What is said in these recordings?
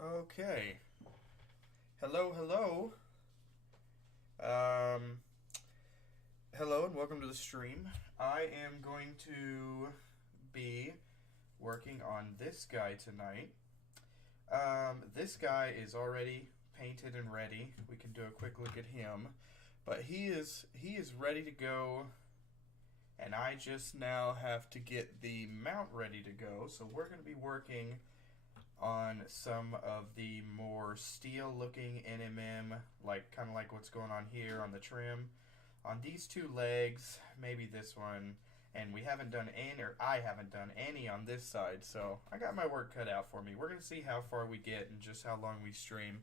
Okay. Hello, hello. Um, Hello and welcome to the stream. I am going to be working on this guy tonight. This guy is already painted and ready. We can do a quick look at him, but he is ready to go, and I just now have to get the mount ready to go. So we're going to be working on some of the more steel looking NMM, like kind of like what's going on here on the trim. On these two legs, maybe this one, and we haven't done any, or I haven't done any on this side, so I got my work cut out for me. We're going to see how far we get and just how long we stream.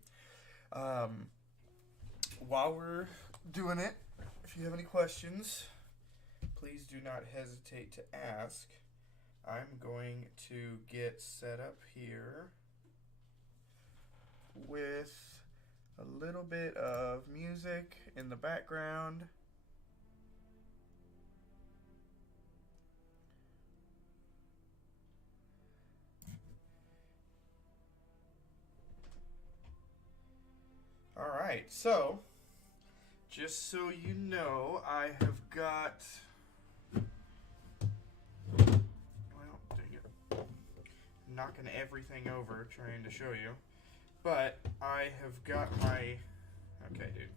Um, while we're doing it, if you have any questions, please do not hesitate to ask. I'm going to get set up here with a little bit of music in the background. Alright, so just so you know, I have got, well, dang it, knocking everything over trying to show you, but I have got my, okay dude,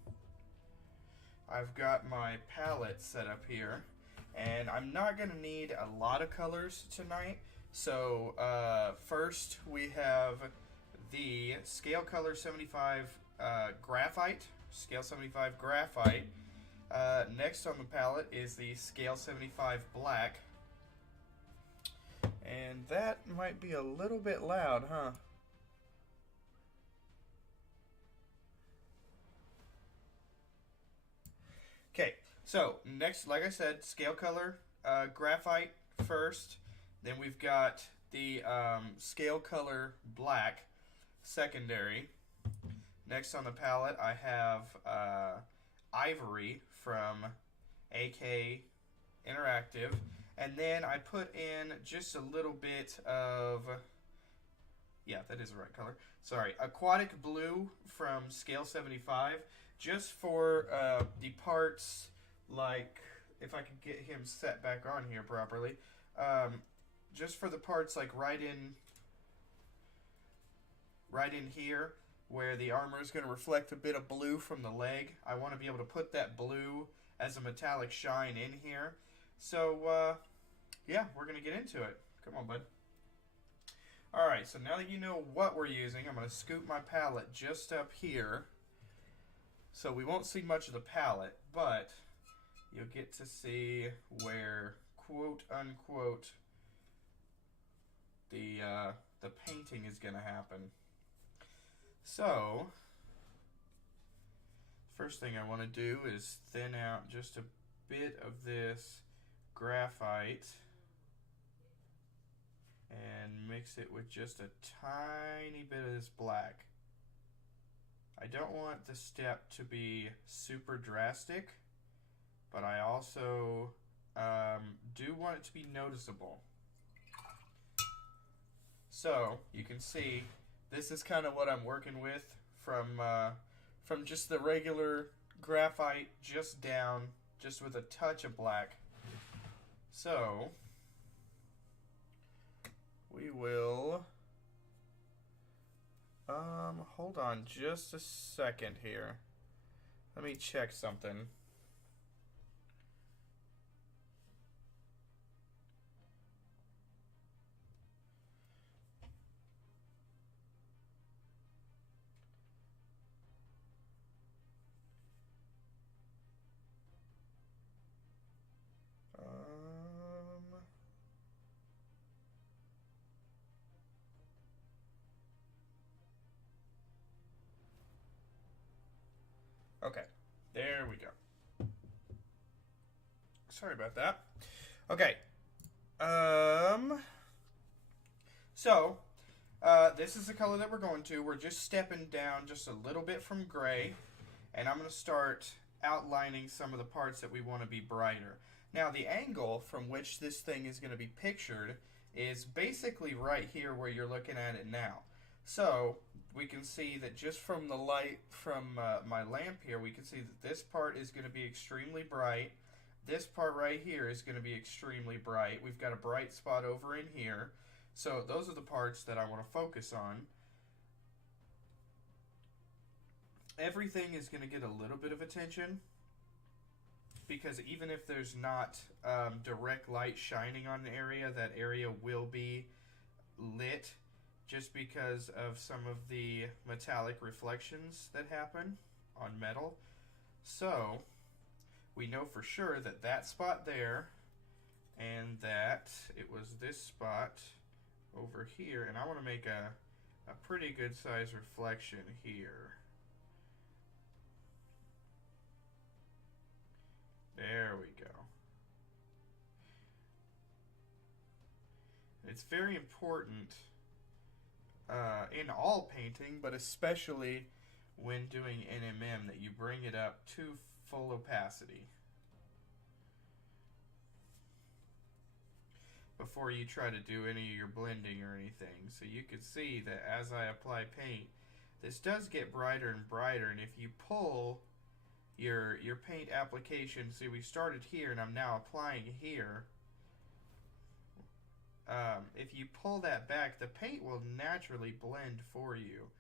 I've got my palette set up here, and I'm not going to need a lot of colors tonight. So first we have the Scale Color 75 Graphite, Scale 75 Graphite. Next on the palette is the Scale 75 Black. And that might be a little bit loud, huh? Okay, so next, like I said, Scale Color Graphite first. Then we've got the Scale Color Black secondary. Next on the palette, I have Ivory from AK Interactive. And then I put in just a little bit of, yeah, that is the right color. Sorry, Aquatic Blue from Scale 75. Just for the parts, like, if I could get him set back on here properly. Just for the parts, like, right in here, where the armor is going to reflect a bit of blue from the leg. I want to be able to put that blue as a metallic shine in here. So, yeah, we're going to get into it. Come on, bud. Alright, so now that you know what we're using, I'm going to scoop my palette just up here. So we won't see much of the palette, but you'll get to see where, quote unquote, the painting is going to happen. So, first thing I want to do is thin out just a bit of this graphite and mix it with just a tiny bit of this black. I don't want the step to be super drastic, but I also do want it to be noticeable. So, you can see, this is kind of what I'm working with from just the regular graphite just down, just with a touch of black. So, we will, hold on just a second here. Let me check something. Okay, there we go. Sorry about that. Okay. So, this is the color that we're going to. We're just stepping down just a little bit from gray, and I'm going to start outlining some of the parts that we want to be brighter. Now, the angle from which this thing is going to be pictured is basically right here where you're looking at it now. So, we can see that just from the light from my lamp here, we can see that this part is going to be extremely bright. This part right here is going to be extremely bright. We've got a bright spot over in here. So those are the parts that I want to focus on. Everything is going to get a little bit of attention, because even if there's not direct light shining on an area, that area will be lit just because of some of the metallic reflections that happen on metal. So we know for sure that that spot there and that it was this spot over here, and I want to make a pretty good size reflection here. There we go. It's very important in all painting, but especially when doing NMM, that you bring it up to full opacity before you try to do any of your blending or anything. So you can see that as I apply paint, this does get brighter and brighter, and if you pull your paint application, see, we started here and I'm now applying here. If you pull that back, the paint will naturally blend for you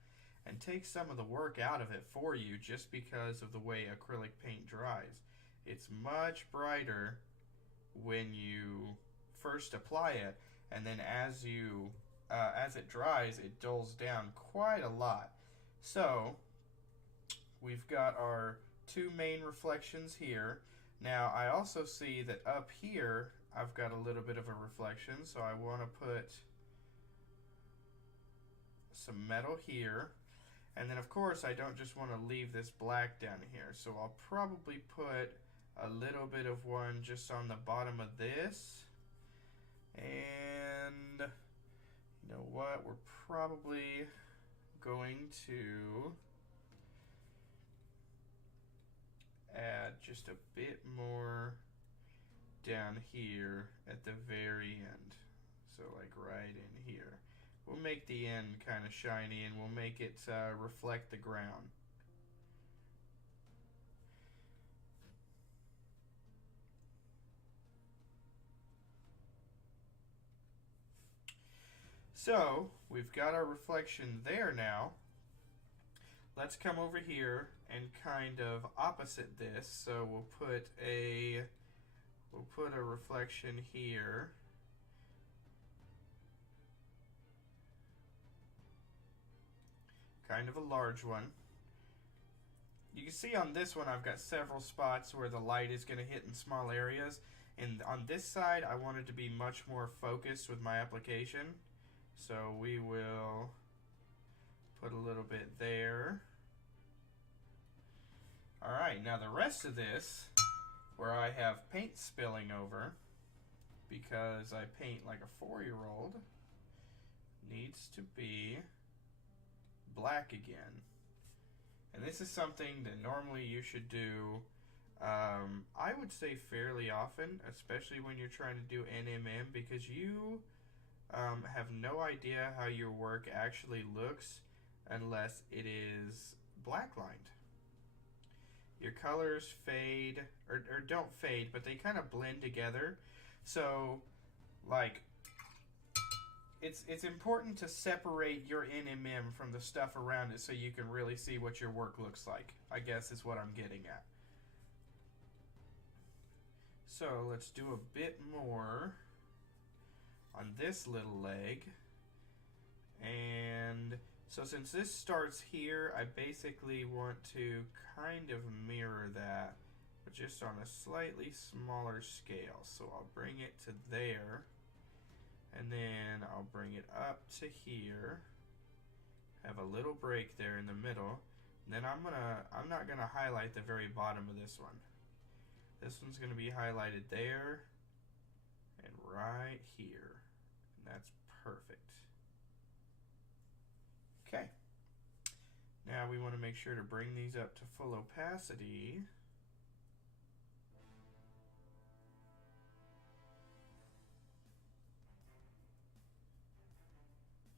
and take some of the work out of it for you, just because of the way acrylic paint dries. It's much brighter when you first apply it, and then as it dries, it dulls down quite a lot. So we've got our two main reflections here. Now I also see that up here I've got a little bit of a reflection, so I want to put some metal here, and then of course I don't just want to leave this black down here, so I'll probably put a little bit of one just on the bottom of this. And you know what, we're probably going to add just a bit more down here at the very end. So like right in here. We'll make the end kind of shiny, and we'll make it reflect the ground. So we've got our reflection there now. Let's come over here and kind of opposite this. So we'll put a reflection here. Kind of a large one. You can see on this one I've got several spots where the light is going to hit in small areas, and on this side I want it to be much more focused with my application. So we will put a little bit there. Alright, now the rest of this, where I have paint spilling over, because I paint like a 4-year-old, needs to be black again. And this is something that normally you should do, I would say fairly often, especially when you're trying to do NMM, because you have no idea how your work actually looks unless it is blacklined. Your colors fade, or don't fade, but they kind of blend together. So, like, it's important to separate your NMM from the stuff around it so you can really see what your work looks like, I guess is what I'm getting at. So let's do a bit more on this little leg. And so since this starts here, I basically want to kind of mirror that, but just on a slightly smaller scale. So I'll bring it to there, and then I'll bring it up to here, have a little break there in the middle, and then I'm not gonna highlight the very bottom of this one. This one's gonna be highlighted there and right here, and that's perfect. Okay, now we want to make sure to bring these up to full opacity.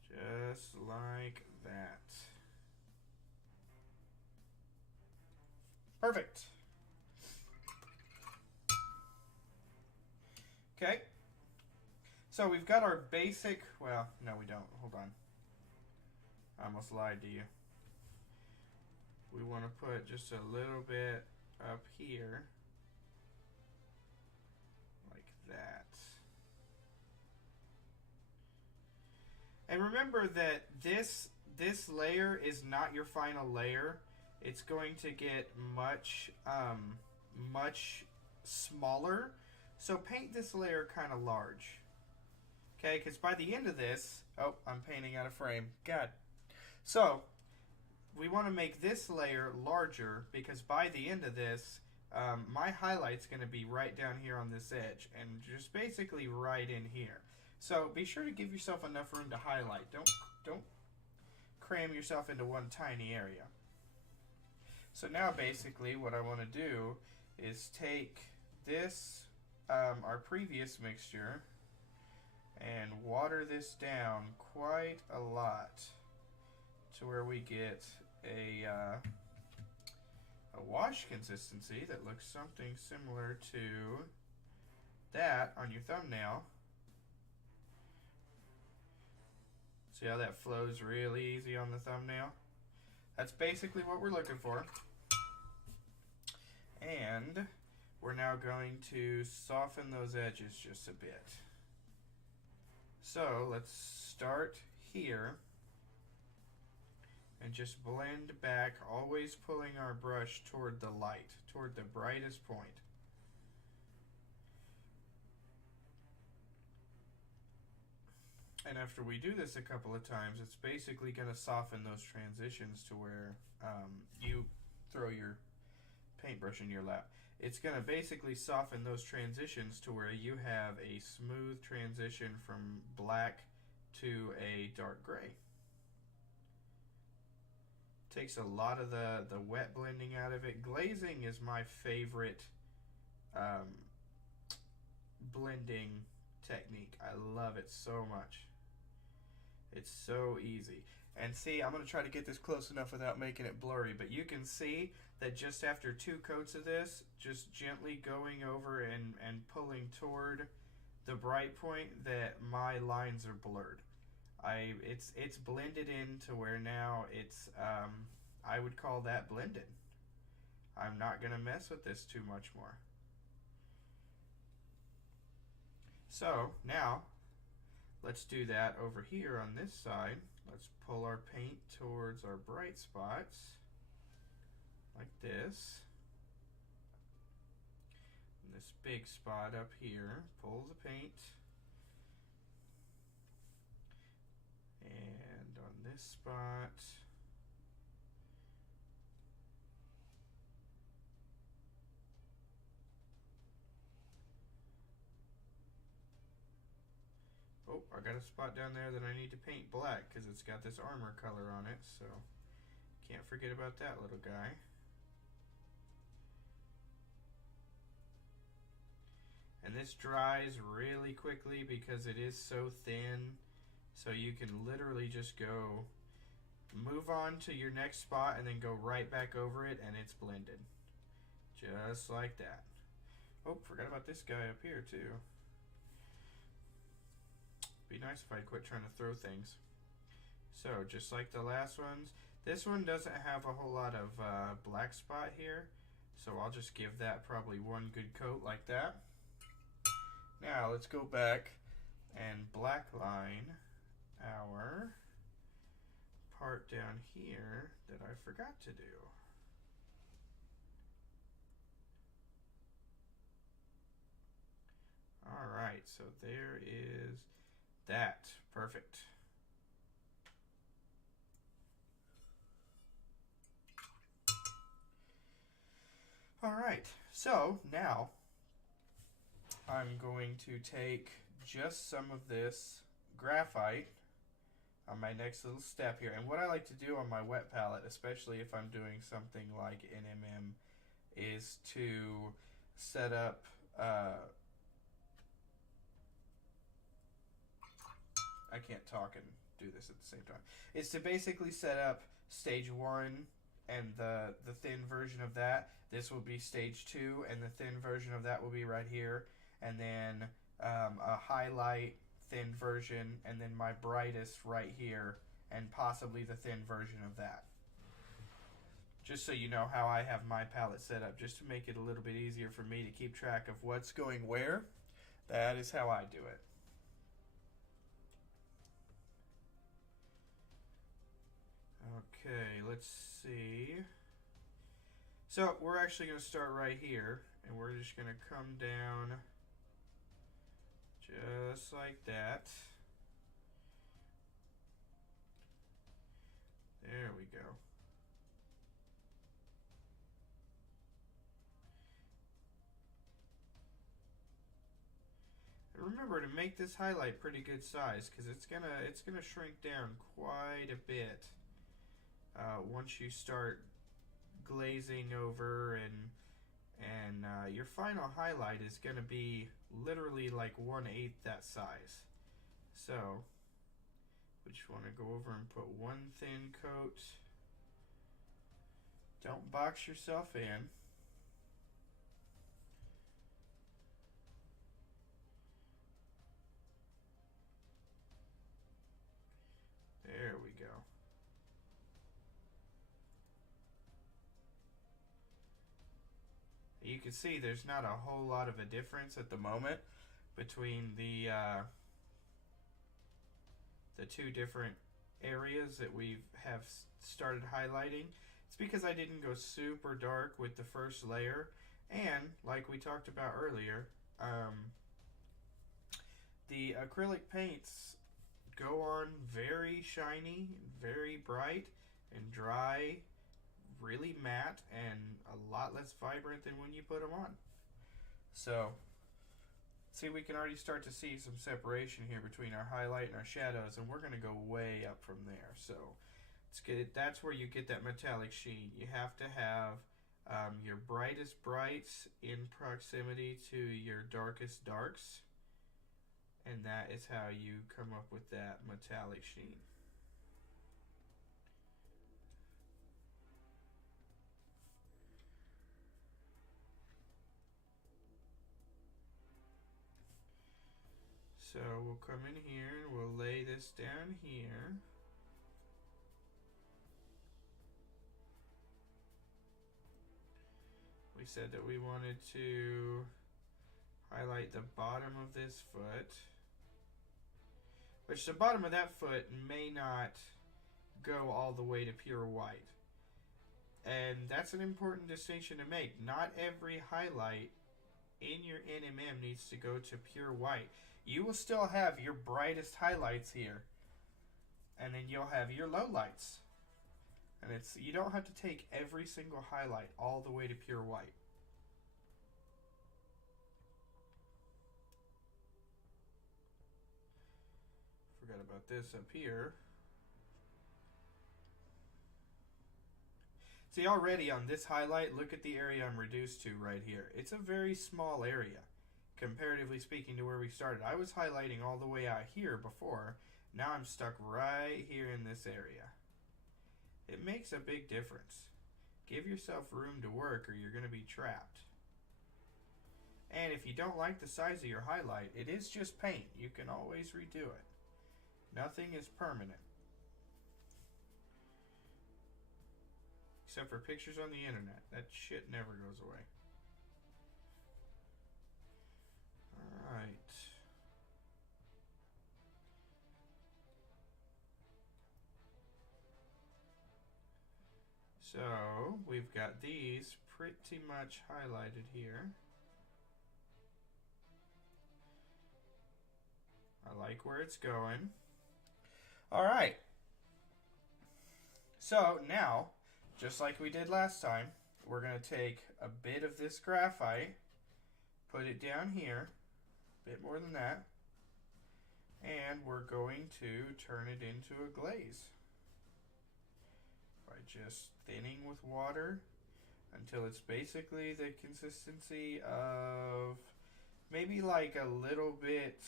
Just like that. Perfect. Okay. So we've got our basic, well, no we don't. Hold on. I almost lied to you. We want to put just a little bit up here. Like that. And remember that this layer is not your final layer. It's going to get much smaller. So paint this layer kind of large. Okay, because by the end of this, oh, I'm painting out of frame. God. So we want to make this layer larger because by the end of this, my highlight's going to be right down here on this edge and just basically right in here. So be sure to give yourself enough room to highlight. Don't cram yourself into one tiny area. So now basically what I want to do is take this, our previous mixture, and water this down quite a lot to where we get a wash consistency that looks something similar to that on your thumbnail. See how that flows really easy on the thumbnail? That's basically what we're looking for. And we're now going to soften those edges just a bit. So let's start here and just blend back, always pulling our brush toward the light, toward the brightest point. And after we do this a couple of times, it's basically going to soften those transitions to where you throw your paintbrush in your lap. It's going to basically soften those transitions to where you have a smooth transition from black to a dark gray. Takes a lot of the wet blending out of it. Glazing is my favorite blending technique. I love it so much. It's so easy. And see, I'm going to try to get this close enough without making it blurry, but you can see that just after 2 coats of this, just gently going over and pulling toward the bright point, that my lines are blurred. It's blended in to where now it's, I would call that blended. I'm not going to mess with this too much more. So now, let's do that over here on this side. Let's pull our paint towards our bright spots, like this. And this big spot up here, pull the paint. And on this spot, oh, I got a spot down there that I need to paint black because it's got this armor color on it, so can't forget about that little guy. And this dries really quickly because it is so thin, so you can literally just go move on to your next spot and then go right back over it and it's blended. Just like that. Oh, forgot about this guy up here too. Be nice if I'd quit trying to throw things. So, just like the last ones, this one doesn't have a whole lot of black spot here, so I'll just give that probably one good coat like that. Now, let's go back and black line our part down here that I forgot to do. Alright, so there is that. Perfect. Alright, so now I'm going to take just some of this graphite on my next little step here. And what I like to do on my wet palette, especially if I'm doing something like NMM, is to set up I can't talk and do this at the same time. It's to basically set up stage 1 and the thin version of that. This will be stage 2, and the thin version of that will be right here. And then a highlight thin version, and then my brightest right here, and possibly the thin version of that. Just so you know how I have my palette set up, just to make it a little bit easier for me to keep track of what's going where. That is how I do it. Okay, let's see. So we're actually going to start right here, and we're just going to come down just like that. There we go. And remember to make this highlight pretty good size, because it's gonna shrink down quite a bit once you start glazing over, and your final highlight is gonna be literally like 1/8 that size. So we just want to go over and put one thin coat. Don't box yourself in. There we go. You can see there's not a whole lot of a difference at the moment between the two different areas that we have started highlighting. It's because I didn't go super dark with the first layer, and like we talked about earlier, the acrylic paints go on very shiny, very bright, and dry really matte and a lot less vibrant than when you put them on. So see, we can already start to see some separation here between our highlight and our shadows, and we're going to go way up from there. So it's good. That's where you get that metallic sheen. You have to have your brightest brights in proximity to your darkest darks, and that is how you come up with that metallic sheen. So we'll come in here and we'll lay this down here. We said that we wanted to highlight the bottom of this foot, which the bottom of that foot may not go all the way to pure white. And that's an important distinction to make. Not every highlight in your NMM needs to go to pure white. You will still have your brightest highlights here, and then you'll have your lowlights. And you don't have to take every single highlight all the way to pure white. Forgot about this up here. See, already on this highlight, look at the area I'm reduced to right here. It's a very small area, comparatively speaking, to where we started. I was highlighting all the way out here before. Now I'm stuck right here in this area. It makes a big difference. Give yourself room to work, or you're going to be trapped. And if you don't like the size of your highlight, it is just paint. You can always redo it. Nothing is permanent. Except for pictures on the internet. That shit never goes away. Alright. So, we've got these pretty much highlighted here. I like where it's going. Alright. So, now, just like we did last time, we're going to take a bit of this graphite, put it down here, a bit more than that, and we're going to turn it into a glaze by just thinning with water until it's basically the consistency of maybe like a little bit,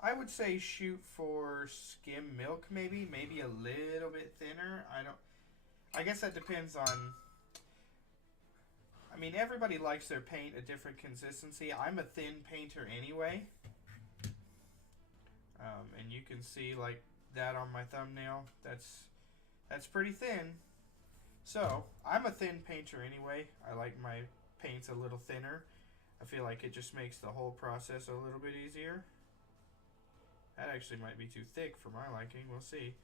I would say shoot for skim milk, maybe a little bit thinner. I guess that depends on... I mean, everybody likes their paint a different consistency. I'm a thin painter anyway. And you can see like that on my thumbnail. That's pretty thin. So, I'm a thin painter anyway. I like my paints a little thinner. I feel like it just makes the whole process a little bit easier. That actually might be too thick for my liking. We'll see.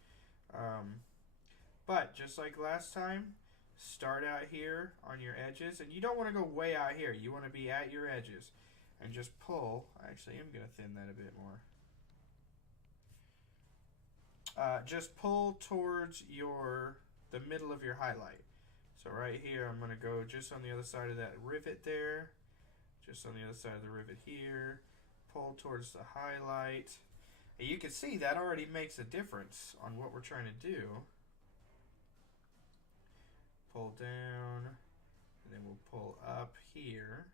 But just like last time, start out here on your edges. And you don't want to go way out here. You want to be at your edges. And just pull. Actually, I'm going to thin that a bit more. Just pull towards the middle of your highlight. So right here, I'm going to go just on the other side of that rivet there. Just on the other side of the rivet here. Pull towards the highlight. And you can see that already makes a difference on what we're trying to do. Pull down. And then we'll pull up here.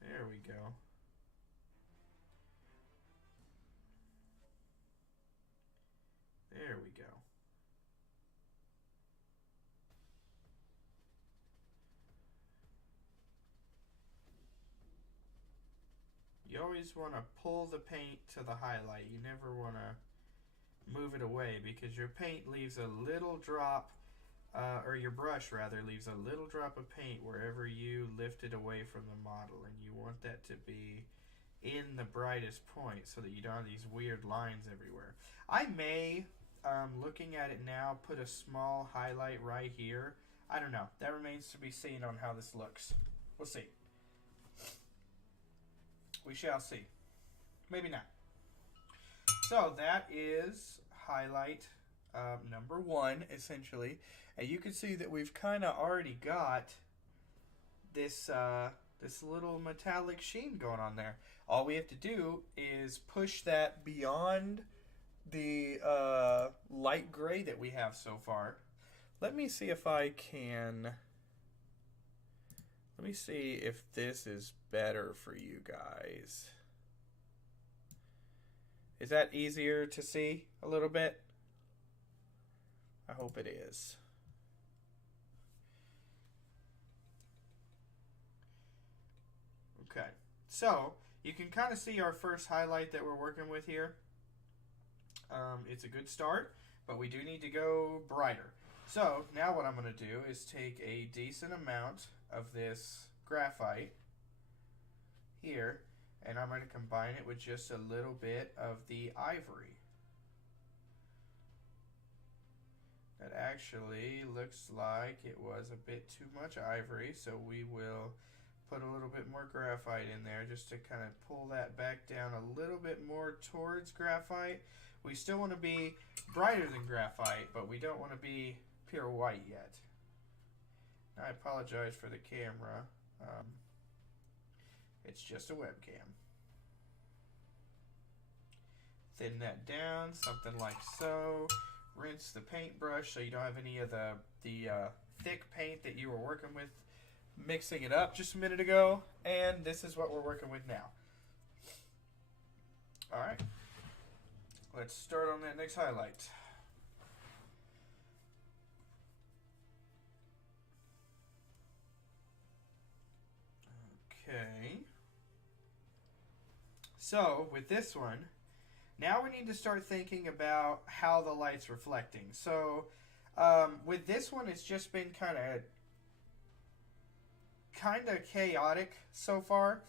There we go. There we go. You always want to pull the paint to the highlight. You never want to move it away because your paint leaves a little drop, or your brush rather, leaves a little drop of paint wherever you lift it away from the model, and you want that to be in the brightest point so that you don't have these weird lines everywhere. I may, looking at it now, put a small highlight right here. I don't know. That remains to be seen on how this looks. We'll see. We shall see. Maybe not. So that is highlight number 1, essentially. And you can see that we've kind of already got this this little metallic sheen going on there. All we have to do is push that beyond the light gray that we have so far. Let me see if I can... Let me see if this is better for you guys. Is that easier to see a little bit? I hope it is. Okay, so you can kind of see our first highlight that we're working with here. It's a good start, but we do need to go brighter. So now what I'm going to do is take a decent amount of this graphite here, and I'm going to combine it with just a little bit of the ivory. That actually looks like it was a bit too much ivory, so we will put a little bit more graphite in there just to kind of pull that back down a little bit more towards graphite. We still want to be brighter than graphite, but we don't want to be pure white yet. I apologize for the camera. It's just a webcam. Thin that down, something like so. Rinse the paintbrush so you don't have any of the thick paint that you were working with mixing it up just a minute ago. And this is what we're working with now. Alright. Let's start on that next highlight. Okay. So, with this one, now we need to start thinking about how the light's reflecting. So, with this one, it's just been kind of chaotic so far.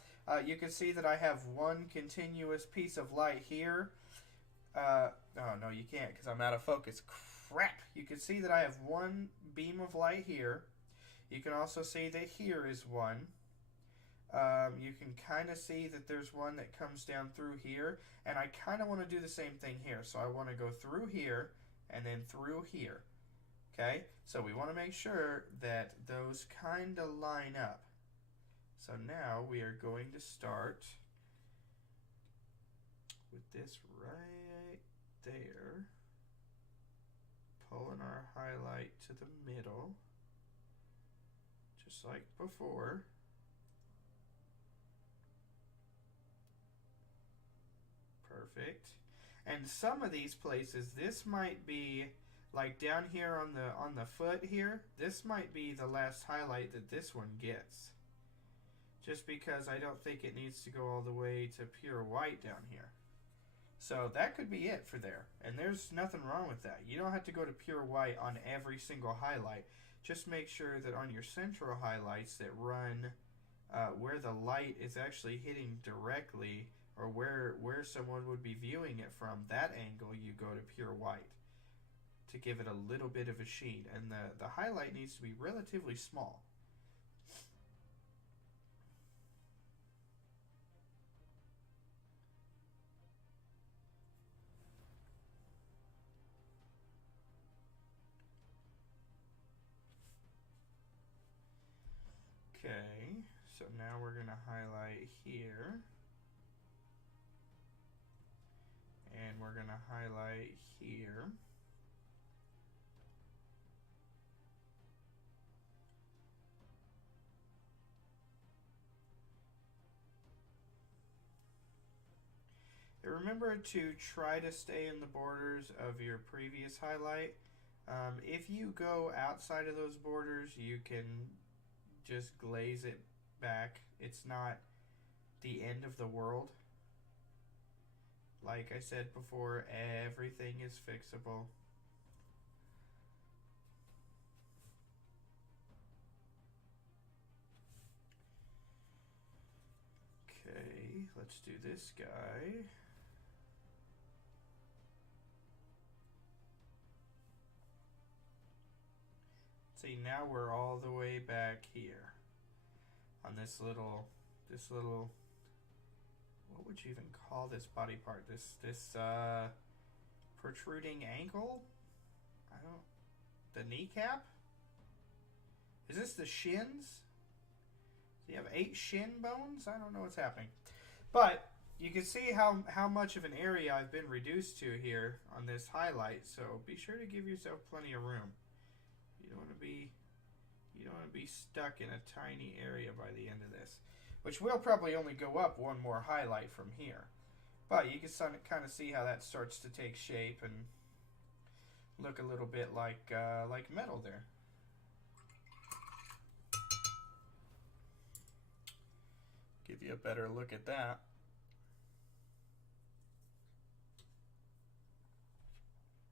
You can see that I have one continuous piece of light here. Oh, no, you can't because I'm out of focus. Crap! You can see that I have one beam of light here. You can also see that here is one. You can kind of see that there's one that comes down through here, and I kind of want to do the same thing here. So I want to go through here and then through here. Okay, so we want to make sure that those kind of line up. So now we are going to start with this right there, pulling our highlight to the middle, just like before. Perfect. And some of these places, this might be Like down here on the foot here, this might be the last highlight that this one gets. Just because I don't think it needs to go all the way to pure white down here. So that could be it for there. And there's nothing wrong with that. You don't have to go to pure white on every single highlight. Just make sure that on your central highlights that run where the light is actually hitting directly, or where someone would be viewing it from, that angle, you go to pure white to give it a little bit of a sheen. And the highlight needs to be relatively small. Okay, so now we're going to highlight here. And we're going to highlight here. And remember to try to stay in the borders of your previous highlight. If you go outside of those borders, you can just glaze it back. It's not the end of the world. Like I said before, everything is fixable. Okay, let's do this guy. See, now we're all the way back here on this little, what would you even call this body part? This protruding ankle? The kneecap? Is this the shins? Do you have 8 shin bones? I don't know what's happening. But you can see how much of an area I've been reduced to here on this highlight, so be sure to give yourself plenty of room. You don't want to be stuck in a tiny area by the end of this, which will probably only go up one more highlight from here. But you can kind of see how that starts to take shape and look a little bit like metal there. Give you a better look at that.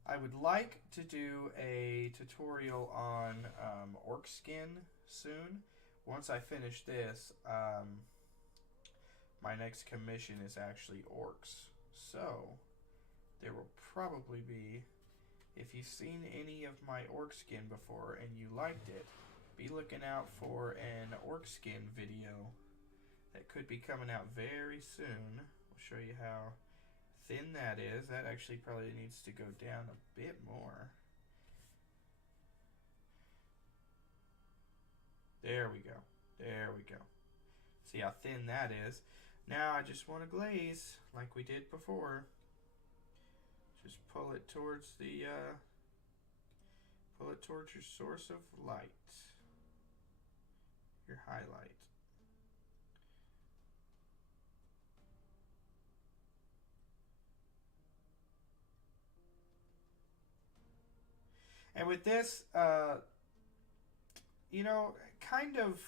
I would like to do a tutorial on orc skin soon. Once I finish this, my next commission is actually orcs. So, there will probably be, if you've seen any of my orc skin before and you liked it, be looking out for an orc skin video that could be coming out very soon. I'll show you how thin that is. That actually probably needs to go down a bit more. There we go. There we go. See how thin that is. Now I just want to glaze like we did before. Just pull it towards the pull it towards your source of light. Your highlight. And with this, you know, kind of,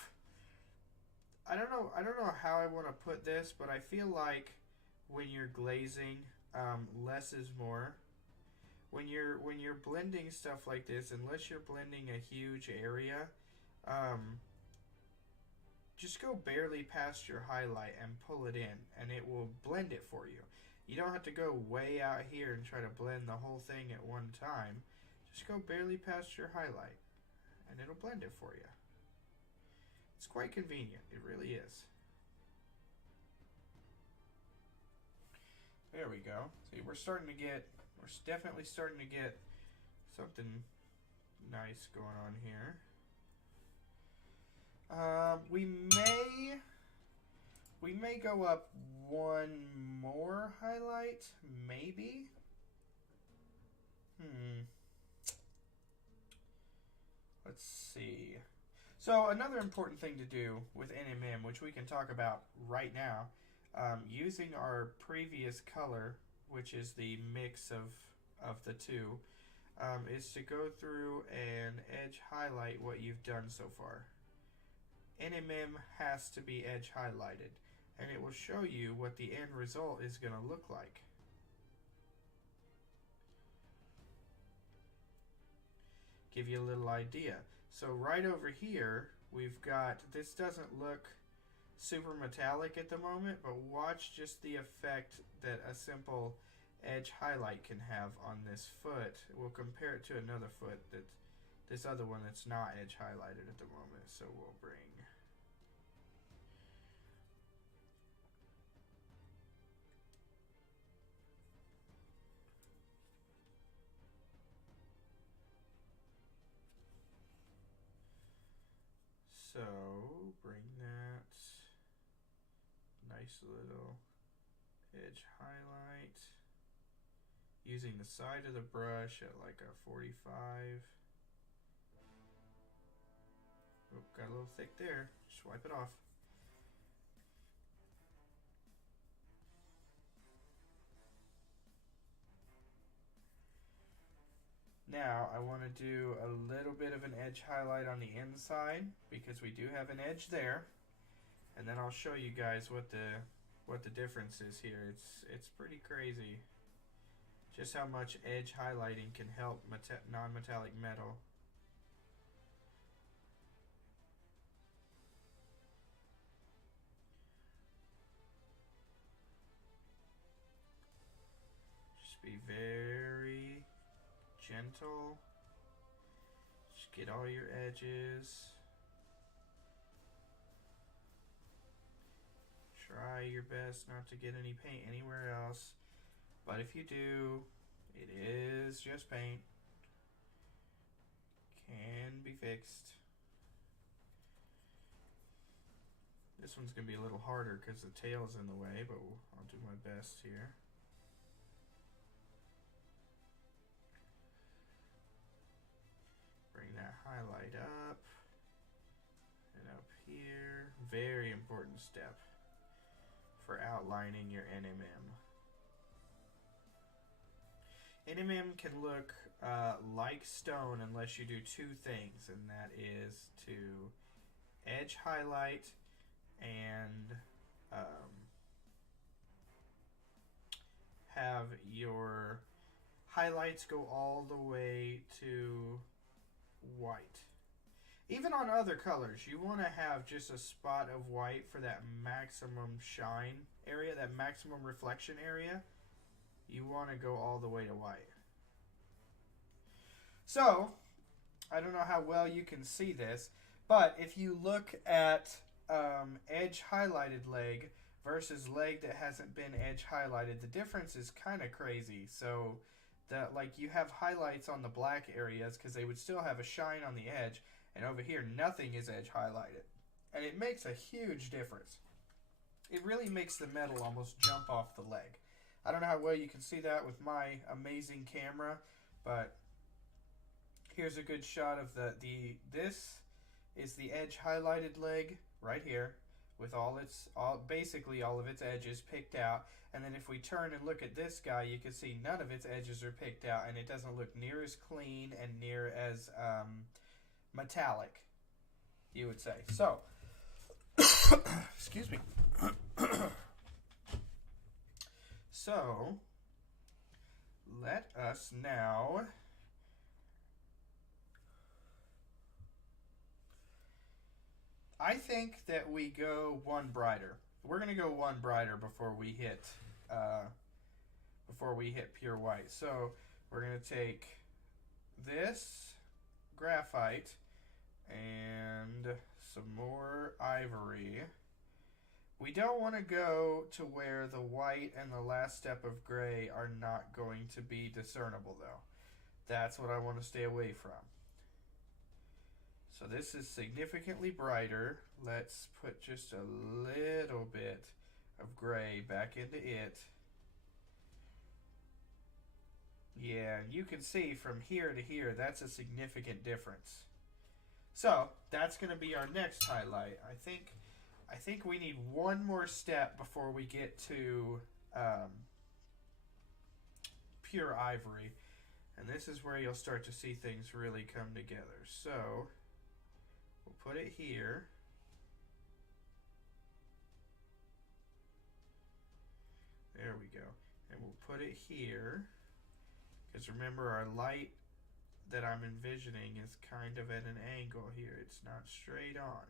I don't know how I want to put this, but I feel like when you're glazing, less is more. When you're blending stuff like this, unless you're blending a huge area, just go barely past your highlight and pull it in, and it will blend it for you. You don't have to go way out here and try to blend the whole thing at one time. Just go barely past your highlight, and it'll blend it for you. It's quite convenient. It really is. There we go. See, we're definitely starting to get something nice going on here. We may go up one more highlight, maybe. Let's see. So another important thing to do with NMM, which we can talk about right now, using our previous color, which is the mix of the two, is to go through and edge highlight what you've done so far. NMM has to be edge highlighted, and it will show you what the end result is going to look like. Give you a little idea. So right over here, we've got, this doesn't look super metallic at the moment, but watch just the effect that a simple edge highlight can have on this foot. We'll compare it to another foot, this other one that's not edge highlighted at the moment. So we'll bring that nice little edge highlight using the side of the brush at like a 45. Oh, got a little thick there. Just wipe it off. Now I want to do a little bit of an edge highlight on the inside because we do have an edge there, and then I'll show you guys what the difference is here. It's pretty crazy just how much edge highlighting can help non-metallic metal. Just be very gentle. Just get all your edges. Try your best not to get any paint anywhere else. But if you do, it is just paint. Can be fixed. This one's going to be a little harder because the tail's in the way, but I'll do my best here. Bring that highlight up and up here. Very important step for outlining your NMM. NMM can look like stone unless you do two things, and that is to edge highlight and have your highlights go all the way to white. Even on other colors, you want to have just a spot of white for that maximum shine area, that maximum reflection area. You want to go all the way to white. So, I don't know how well you can see this, but if you look at edge highlighted leg versus leg that hasn't been edge highlighted, the difference is kind of crazy. So, like you have highlights on the black areas because they would still have a shine on the edge, and over here nothing is edge highlighted. And it makes a huge difference. It really makes the metal almost jump off the leg. I don't know how well you can see that with my amazing camera, but here's a good shot of this is the edge highlighted leg right here with basically all of its edges picked out. And then if we turn and look at this guy, you can see none of its edges are picked out, and it doesn't look near as clean and near as metallic, you would say. So, excuse me. So, let us now I think that we go one brighter. We're going to go one brighter before we hit pure white. So, we're going to take this graphite and some more ivory. We don't want to go to where the white and the last step of gray are not going to be discernible, though. That's what I want to stay away from. So this is significantly brighter. Let's put just a little bit of gray back into it. Yeah, you can see from here to here, that's a significant difference. So, that's going to be our next highlight. I think we need one more step before we get to pure ivory. And this is where you'll start to see things really come together. So, we'll put it here. There we go. And we'll put it here. Because remember, our light that I'm envisioning is kind of at an angle here. It's not straight on.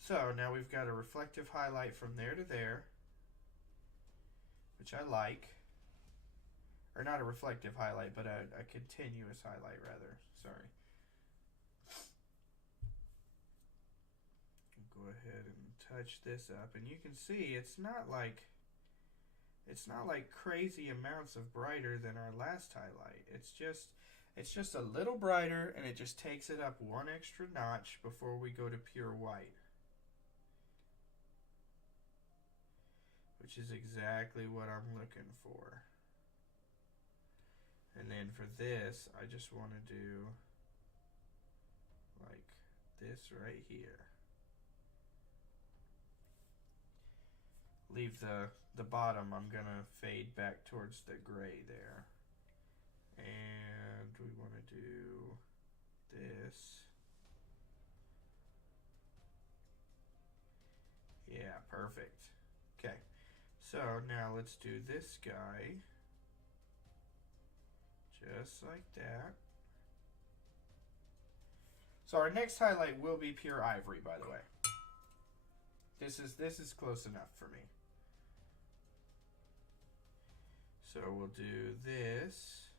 So now we've got a reflective highlight from there to there, which I like. Or not a reflective highlight, but a continuous highlight rather. Sorry. I'll go ahead and touch this up, and you can see it's not like crazy amounts of brighter than our last highlight. It's just a little brighter, and it just takes it up one extra notch before we go to pure white. Which is exactly what I'm looking for. And then for this, I just want to do like this right here. Leave the bottom, I'm going to fade back towards the gray there. And we want to do this. Yeah, perfect. Okay, so now let's do this guy. Just like that. So our next highlight will be pure ivory, by the way. This is close enough for me. So we'll do this.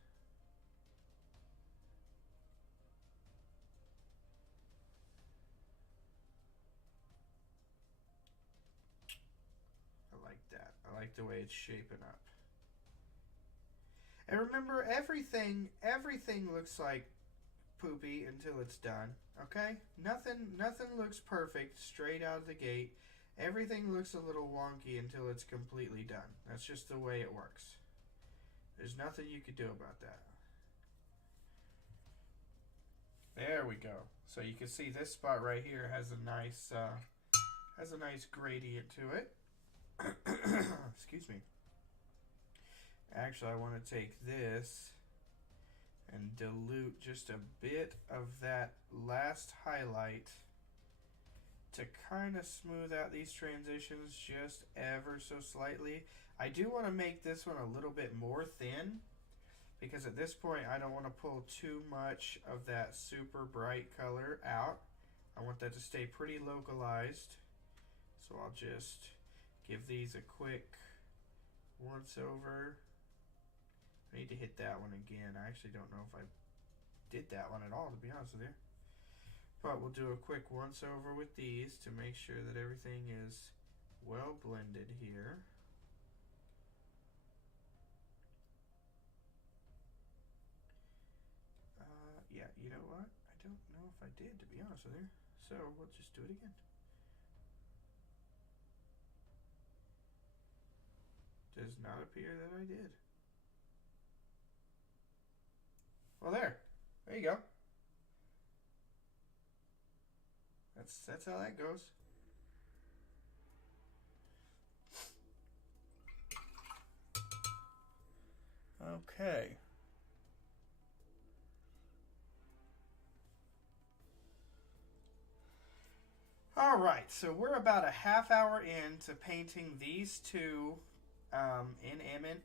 I like that. I like the way it's shaping up. And remember, everything looks like poopy until it's done. Okay? Nothing looks perfect straight out of the gate. Everything looks a little wonky until it's completely done. That's just the way it works. There's nothing you could do about that. There we go. So you can see this spot right here has a nice gradient to it. Excuse me. Actually, I want to take this and dilute just a bit of that last highlight to kind of smooth out these transitions just ever so slightly. I do want to make this one a little bit more thin because at this point I don't want to pull too much of that super bright color out. I want that to stay pretty localized. So I'll just give these a quick once over. I need to hit that one again. I actually don't know if I did that one at all, to be honest with you. But we'll do a quick once over with these to make sure that everything is well blended here. Yeah, you know what? I don't know if I did, to be honest with you. So we'll just do it again. Does not appear that I did. Well, there you go. That's how that goes. Okay. All right, so we're about a half hour into painting these two NMM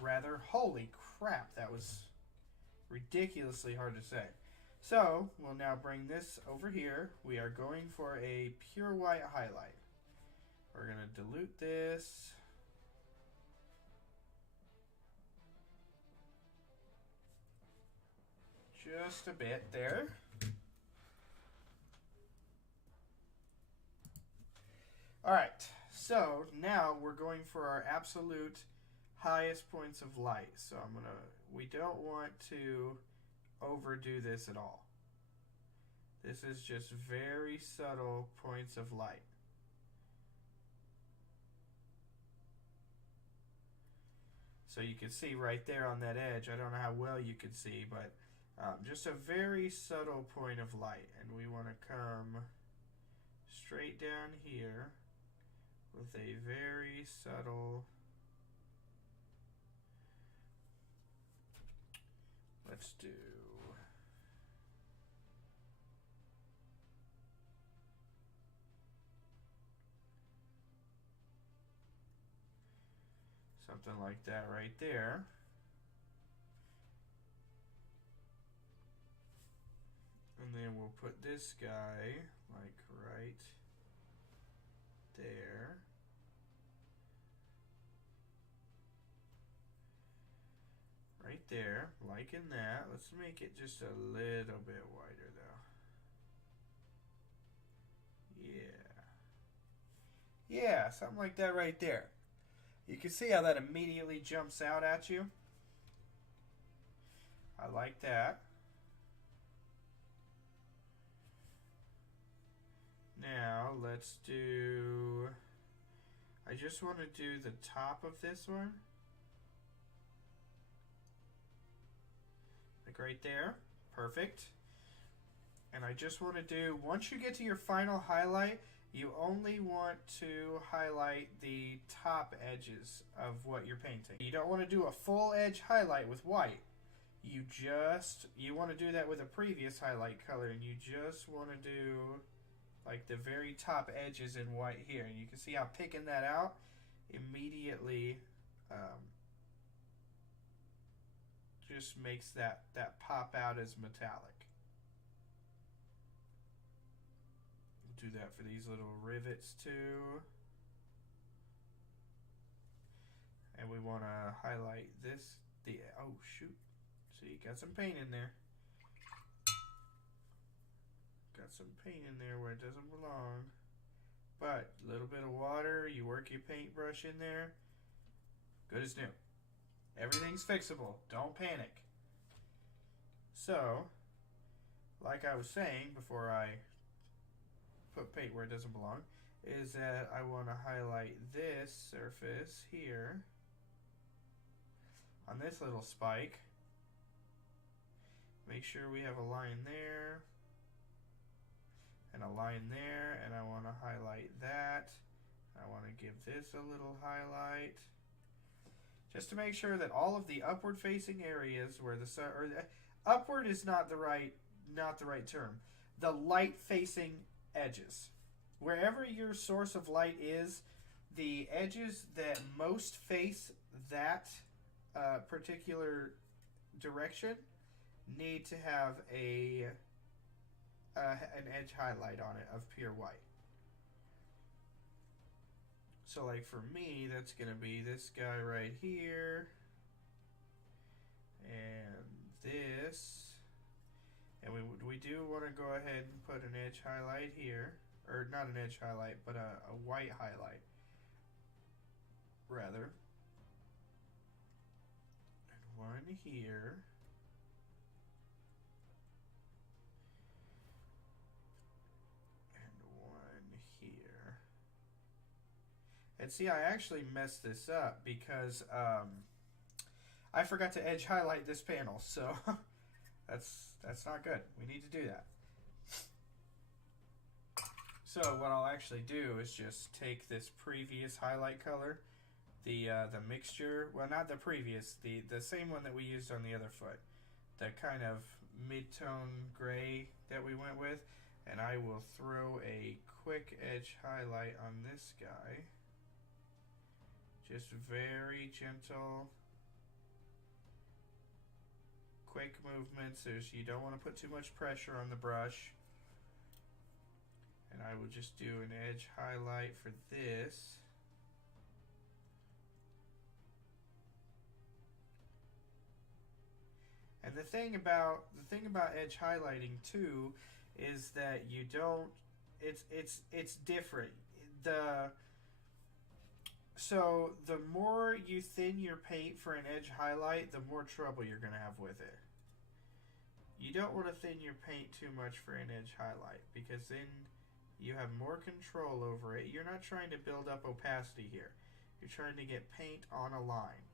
rather. Holy crap, that was ridiculously hard to say. So we'll now bring this over here. We are going for a pure white highlight. We're going to dilute this. Just a bit there. All right, so now we're going for our absolute highest points of light. So we don't want to overdo this at all. This is just very subtle points of light. So you can see right there on that edge, I don't know how well you can see, but just a very subtle point of light. And we want to come straight down here with a very subtle Let's do something like that right there. And then we'll put this guy like right there. Right there, like in that. Let's make it just a little bit wider though. Yeah, something like that right there. You can see how that immediately jumps out at you. I like that. Now, let's do... I just want to do the top of this one. Like right there. Perfect. And I just want to do... Once you get to your final highlight, you only want to highlight the top edges of what you're painting. You don't want to do a full edge highlight with white. You want to do that with a previous highlight color, and you just want to do like the very top edges in white here. And you can see how picking that out immediately just makes that pop out as metallic. Do that for these little rivets too. And we want to highlight this. Oh shoot. See, got some paint in there. Got some paint in there where it doesn't belong. But a little bit of water, you work your paintbrush in there. Good as new. Everything's fixable. Don't panic. So, like I was saying before I put paint where it doesn't belong, is that I want to highlight this surface here on this little spike. Make sure we have a line there and a line there, and I want to highlight that. I want to give this a little highlight just to make sure that all of the upward facing areas where the sun, or upward is not the right term, the light facing edges. Wherever your source of light is, the edges that most face that particular direction need to have an edge highlight on it of pure white. So like for me, that's going to be this guy right here, and this. And we do want to go ahead and put an edge highlight here. Or not an edge highlight, but a white highlight. Rather. And one here. And one here. And see, I actually messed this up because I forgot to edge highlight this panel. So... That's not good. We need to do that. So what I'll actually do is just take this previous highlight color, the mixture, well not the previous, the same one that we used on the other foot, the kind of mid-tone gray that we went with, and I will throw a quick edge highlight on this guy. Just very gentle. Quick movements, you don't want to put too much pressure on the brush. And I will just do an edge highlight for this. And the thing about edge highlighting too is that you don't, it's different. So the more you thin your paint for an edge highlight, the more trouble you're going to have with it. You don't want to thin your paint too much for an edge highlight because then you have more control over it. You're not trying to build up opacity here. You're trying to get paint on a line.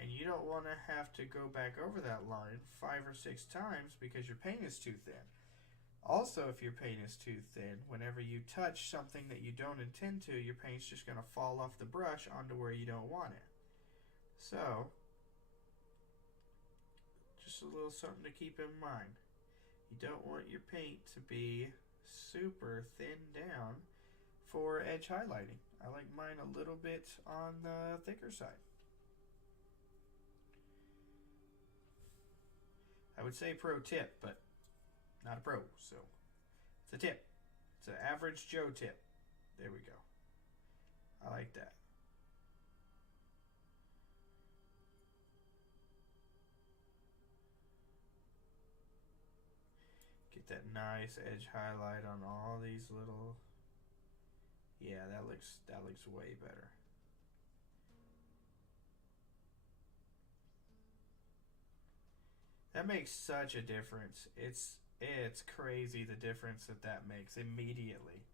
And you don't want to have to go back over that line 5 or 6 times because your paint is too thin. Also, if your paint is too thin, whenever you touch something that you don't intend to, your paint's just going to fall off the brush onto where you don't want it. So, Just a little something to keep in mind. You don't want your paint to be super thinned down for edge highlighting. I like mine a little bit on the thicker side. I would say pro tip, but not a pro, so it's a tip. It's an average Joe tip. There we go. I like that. Get that nice edge highlight on all these little. Yeah, that looks way better. That makes such a difference. It's crazy the difference that makes immediately.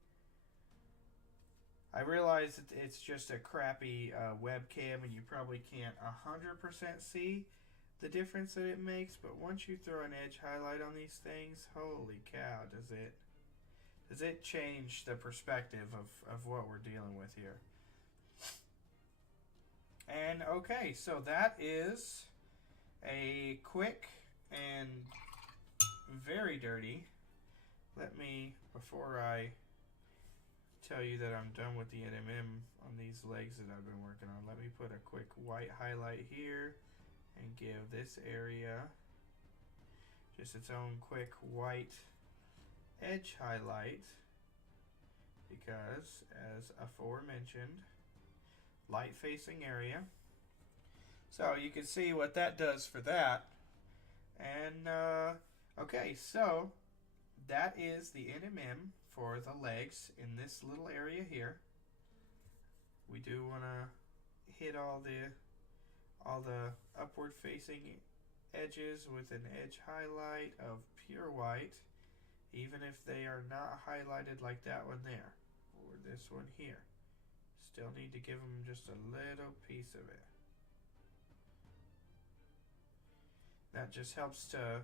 I realize it's just a crappy webcam and you probably can't 100% see the difference that it makes, but once you throw an edge highlight on these things, holy cow, does it change the perspective of what we're dealing with here. And okay, so that is a quick and very dirty. Let me, before I tell you that I'm done with the NMM on these legs that I've been working on, let me put a quick white highlight here and give this area just its own quick white edge highlight, because as aforementioned, light facing area. So you can see what that does for that. And okay, so that is the NMM for the legs in this little area here. We do want to hit all the upward facing edges with an edge highlight of pure white, even if they are not highlighted like that one there or this one here. Still need to give them just a little piece of it. That just helps to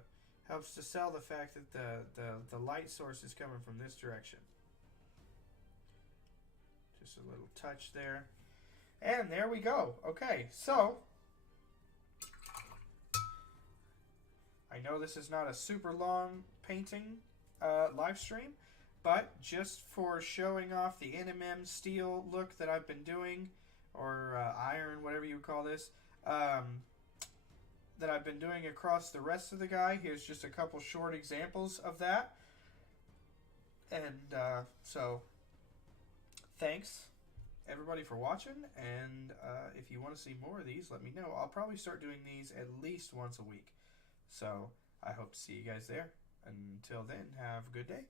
sell the fact that the light source is coming from this direction. Just a little touch there. And there we go. Okay, so I know this is not a super long painting live stream, but just for showing off the NMM steel look that I've been doing, or iron, whatever you would call this, that I've been doing across the rest of the guy. Here's just a couple short examples of that. And so thanks everybody for watching, and if you want to see more of these, let me know. I'll probably start doing these at least once a week. So I hope to see you guys there. Until then, have a good day.